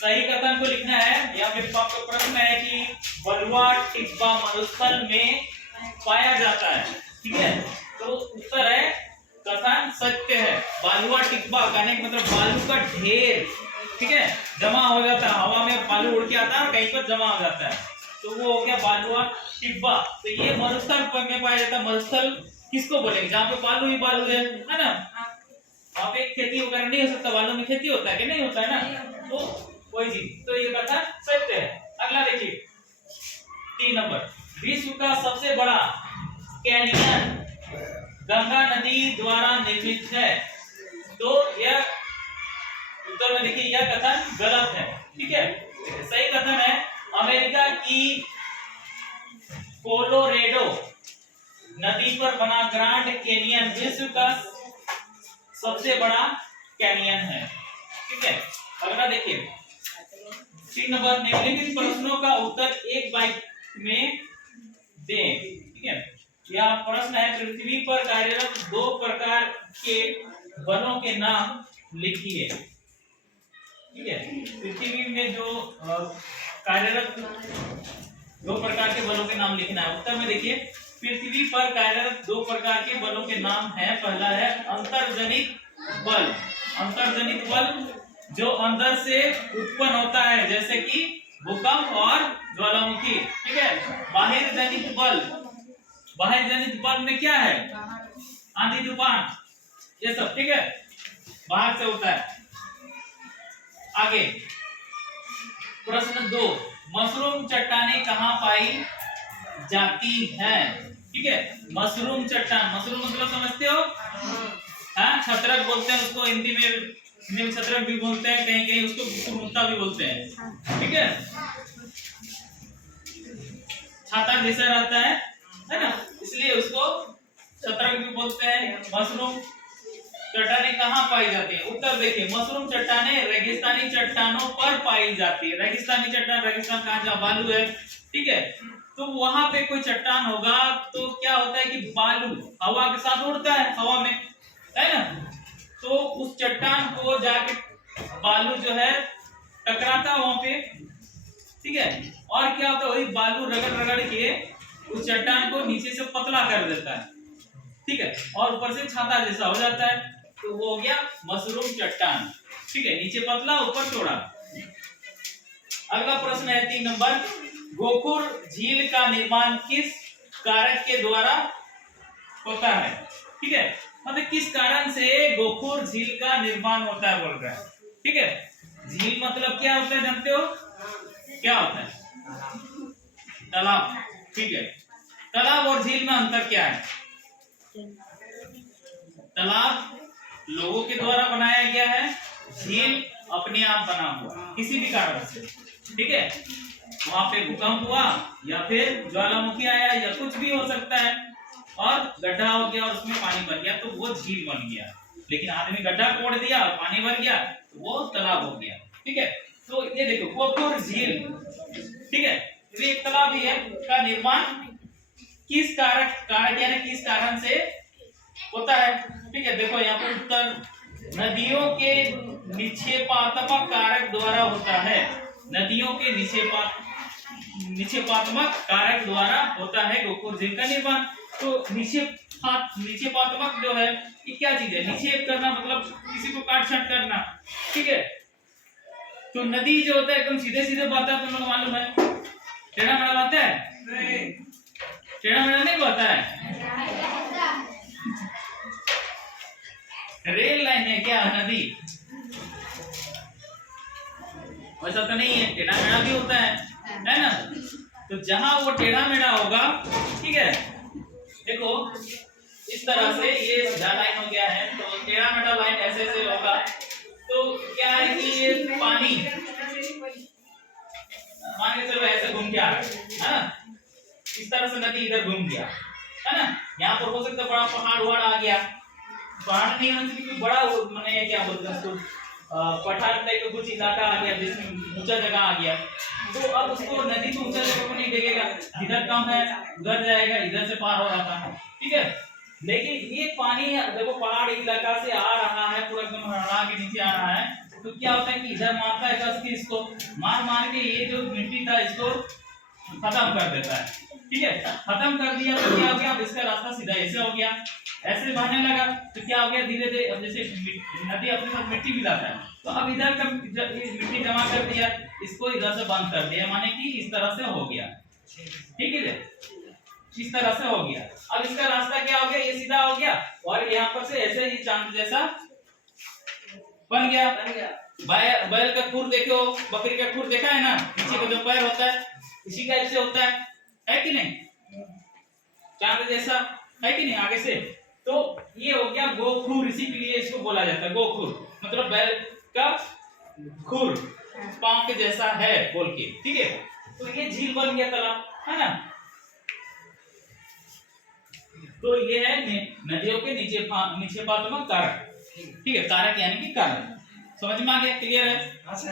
सही कथन को लिखना है। यहाँ पे आपका प्रश्न है कि बलुआ टिब्बा मरुस्थल में पाया जाता है। ठीक है, तो उत्तर है कथन सत्य है। बालुआ टिब्बा कहने का मतलब बालू का ढेर, ठीक है, जमा हो जाता है, हवा में बालू उड़ के आता है और कहीं पर जमा हो जाता है, तो वो हो गया बालुआ टिब्बा। तो ये मरुस्थल में पाया जाता है। मरुस्थल किसको बोलेंगे? जहाँ पे बालू ही बालू है ना, वहाँ पे खेती वगैरह नहीं हो सकता। बालू में खेती होता है कि नहीं होता है ना, तो वही चीज। तो ये कथन सत्य है। अगला देखिए 3 नंबर, विश्व का सबसे बड़ा कैनियन गंगा नदी द्वारा निर्मित है। तो यह उत्तर में देखिए यह कथन गलत है। ठीक है, सही कथन है अमेरिका की कोलोरेडो नदी पर बना ग्रांड कैनियन विश्व का सबसे बड़ा कैनियन है। ठीक है, अगला देखिए 3 नंबर, निम्नलिखित प्रश्नों का उत्तर एक वाक्य में दें। ठीक है, यह प्रश्न है पृथ्वी पर कार्यरत 2 प्रकार के वनों के नाम लिखिए। ठीक है, पृथ्वी में जो कार्यरत 2 प्रकार के बलों के नाम लिखना है। उत्तर में देखिए पृथ्वी पर कार्यरत 2 प्रकार के बलों के नाम है। पहला है अंतर्जनित बल। अंतर्जनित बल जो अंदर से उत्पन्न होता है, जैसे कि भूकंप और ज्वालामुखी। ठीक है, बाहिर जनित बल। बाहिर जनित बल में क्या है? आंधी तूफान ये सब। ठीक है, बाहर से होता है। आगे प्रश्न 2, मशरूम चट्टानें कहाँ पाई जाती है? ठीक है, मशरूम चट्टान, मशरूम मतलब समझते हो? हाँ, छत्रक बोलते हैं उसको हिंदी में, नीम छत्रक भी बोलते हैं, कहीं कहीं उसको भुट्टा भी बोलते हैं। ठीक है, छाता जैसा रहता है ना, इसलिए उसको छत्रक भी बोलते हैं। मशरूम चट्टानें कहाँ पाई जाती है? उत्तर देखिए मशरूम चट्टानें रेगिस्तानी चट्टानों पर पाई जाती है। रेगिस्तानी चट्टान, रेगिस्तान कहाँ जहाँ बालू है, ठीक है, तो वहां पे कोई चट्टान होगा तो क्या होता है कि बालू हवा के साथ उड़ता है, हवा में, है ना, तो उस चट्टान को जाके बालू जो है टकराता है वहां पे। ठीक है, और क्या होता है वही बालू रगड़ रगड़ के उस चट्टान को नीचे से पतला कर देता है। ठीक है, और ऊपर से छाता जैसा हो जाता है, तो वो हो गया मशरूम चट्टान। ठीक है, नीचे पतला ऊपर चौड़ा। अगला प्रश्न है 3 नंबर, गोखुर झील का निर्माण किस कारक के द्वारा होता है? ठीक है, मतलब किस कारण से गोखुर झील का निर्माण होता है बोल रहा है। ठीक है, झील मतलब क्या होता है जानते हो? क्या होता है? तालाब। ठीक है, तालाब और झील में अंतर क्या है? तालाब लोगों के द्वारा बनाया गया है, झील अपने आप बना हुआ किसी भी कारण से। ठीक है, वहां पे भूकंप हुआ या फिर ज्वालामुखी आया या कुछ भी हो सकता है और गड्ढा हो गया और उसमें पानी भर गया तो वो झील बन गया। लेकिन आदमी गड्ढा कोड़ दिया और पानी भर गया तो वो तालाब हो गया। ठीक है, तो ये देखो गोखुर झील, ठीक है, ये एक तालाब ही है, का निर्माण किस कारक यानी किस कारण से होता है? ठीक है, देखो यहाँ पर उत्तर नदियों के निक्षेपात्मक कारक द्वारा होता है। नदियों के निक्षेपात्मक कारक द्वारा होता है गोखुर झील का निर्माण। तो निक्षेपात्मक जो है ये क्या चीज है? निक्षेप करना मतलब किसी को काट छाट करना। ठीक है, तो नदी जो होता है एकदम सीधे सीधे बहता है, तुम लोग मालूम है, टेढ़ा मेढ़ा बहता है? टेढ़ा मेढ़ा नहीं बहता है, रेल लाइन है क्या नदी? वैसा तो नहीं है, टेढ़ा मेढ़ा भी होता है ना। तो जहां वो टेढ़ा मेढ़ा होगा, ठीक है, देखो इस तरह से ये सीधा लाइन हो गया है, तो टेढ़ा मेढ़ा लाइन ऐसे ऐसे होगा, तो क्या है कि ये पानी मान के चलो ऐसे घूम के आ रहा है ना, इस तरह से नदी इधर घूम गया, है ना। यहाँ पर हो सकता है बड़ा पहाड़ वहाड़ आ गया, पहाड़ नहीं होने से बड़ा मैंने क्या बोलते हैं उसको, पठार टाइप का कुछ इलाका आ गया जिसमें ऊंचा जगह आ गया, तो अब उसको नदी को ऊंचा जगह को नहीं देखेगा, इधर कम है उधर जाएगा, इधर से पार हो जाता है। ठीक है, लेकिन ये पानी देखो पहाड़ी इलाका से आ रहा है, पूरा एकदम हरा के नीचे आ रहा है, तो क्या होता है कि इधर मारता है कस की इसको, मार मार के ये जो मिट्टी था इसको खत्म कर देता है, ठीक है। खत्म कर दिया तो क्या हो गया, अब इसका रास्ता सीधा ऐसे हो गया, ऐसे बहने लगा तो क्या हो गया, धीरे धीरे अब जैसे नदी अपने साथ मिट्टी मिलाता है, तो अब इधर का मिट्टी जमा कर दिया, इसको इधर से बंद कर दिया, माने कि इस तरह से हो गया, ठीक है, इस तरह से हो गया। अब इसका रास्ता क्या हो गया, ये सीधा हो गया और यहाँ पर से ऐसे ही चांद जैसा बन गया। बैल का खुर देखो, बकरी का खुर देखा है ना, नीचे का जो पैर होता है इसी का ऐसे होता है कि नहीं, चांद जैसा, है कि नहीं आगे से। तो ये हो गया गोखुर, इसी के लिए इसको बोला जाता है गोखुर, मतलब बैल का खुर पांव के जैसा है बोल के, ठीक है। तो ये झील बन गया, तालाब, है ना। तो ये है नदियों के नीचे पात्र में कारक, ठीक है, कारक यानी कि कारण। समझ में आ गया, क्लियर है।